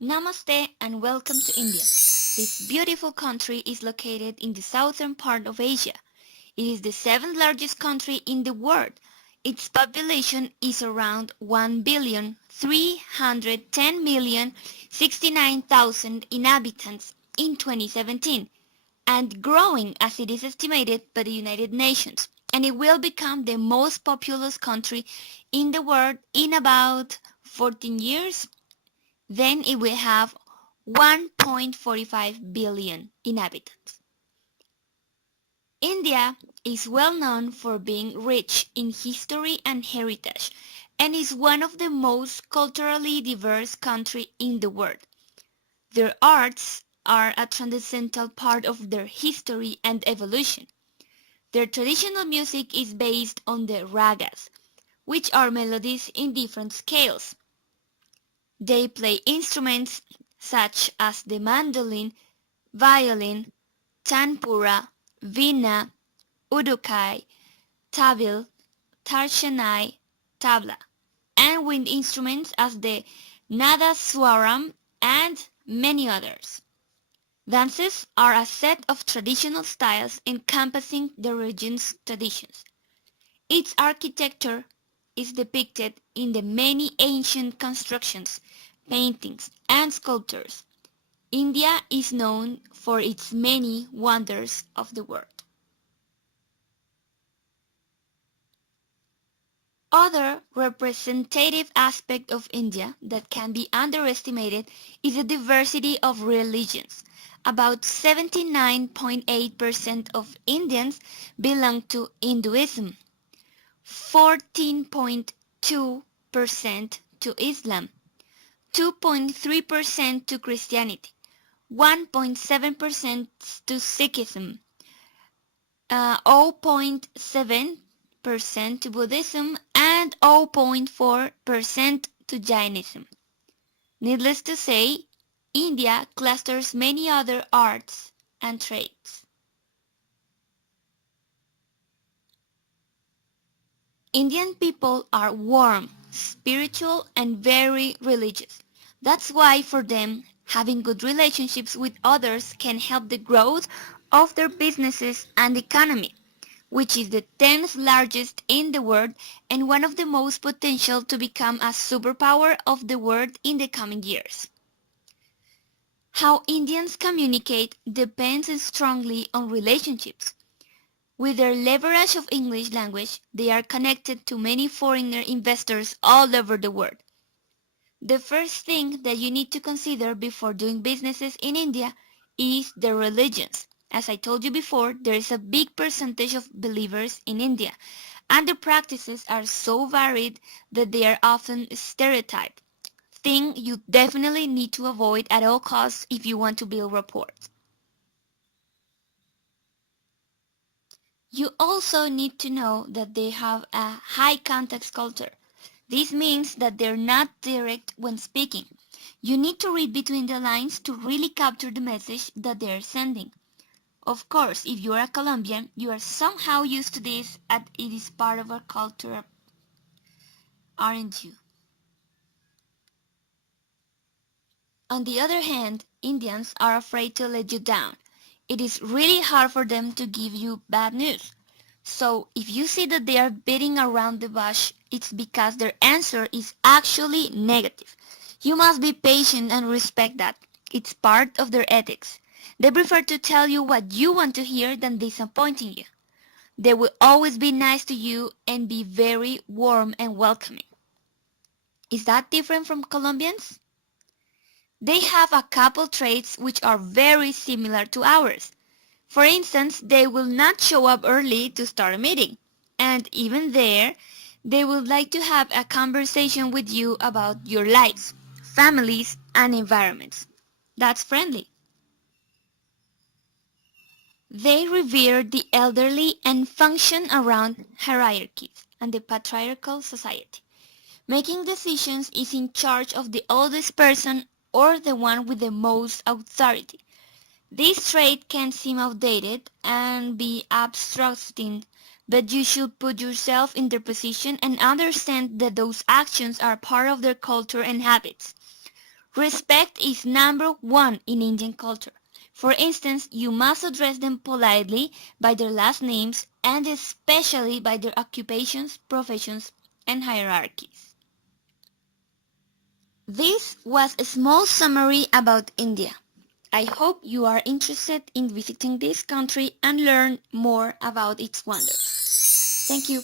Namaste and welcome to India. This beautiful country is located in the southern part of Asia. It is the seventh largest country in the world. Its population is around 1,310,069,000 inhabitants in 2017 and growing as it is estimated by the United Nations, and it will become the most populous country in the world in about 14 years. Then it will have 1.45 billion inhabitants. India is well known for being rich in history and heritage and is one of the most culturally diverse countries in the world. Their arts are a transcendental part of their history and evolution. Their traditional music is based on the ragas, which are melodies in different scales. They play instruments such as the mandolin, violin, tanpura, veena, udukai, tabla, tarshanai, tabla, and wind instruments as the nadaswaram and many others. Dances are a set of traditional styles encompassing the region's traditions. Its architecture is depicted in the many ancient constructions, paintings, and sculptures. India is known for its many wonders of the world. Other representative aspect of India that can be underestimated is the diversity of religions. About 79.8% of Indians belong to Hinduism, 14.2% to Islam, 2.3% to Christianity, 1.7% to Sikhism, 0.7% to Buddhism, and 0.4% to Jainism. Needless to say, India clusters many other arts and trades. Indian people are warm, spiritual, and very religious. That's why for them, having good relationships with others can help the growth of their businesses and economy, which is the 10th largest in the world and one of the most potential to become a superpower of the world in the coming years. How Indians communicate depends strongly on relationships. With their leverage of English language, they are connected to many foreigner investors all over the world. The first thing that you need to consider before doing businesses in India is their religions. As I told you before, there is a big percentage of believers in India, and the practices are so varied that they are often stereotyped, thing you definitely need to avoid at all costs if you want to build rapport. You also need to know that they have a high context culture. This means that they're not direct when speaking. You need to read between the lines to really capture the message that they're sending. Of course, if you are a Colombian, you are somehow used to this and it is part of our culture, aren't you? On the other hand, Indians are afraid to let you down. It is really hard for them to give you bad news. So if you see that they are beating around the bush, it's because their answer is actually negative. You must be patient and respect that. It's part of their ethics. They prefer to tell you what you want to hear than disappointing you. They will always be nice to you and be very warm and welcoming. Is that different from Colombians? They have a couple traits which are very similar to ours. For instance, they will not show up early to start a meeting. And even there, they would like to have a conversation with you about your lives, families, and environments. That's friendly. They revere the elderly and function around hierarchies and the patriarchal society. Making decisions is in charge of the oldest person or the one with the most authority. This trait can seem outdated and be abstracting, but you should put yourself in their position and understand that those actions are part of their culture and habits. Respect is number one in Indian culture. For instance, you must address them politely by their last names and especially by their occupations, professions, and hierarchies. This was a small summary about India. I hope you are interested in visiting this country and learn more about its wonders. Thank you.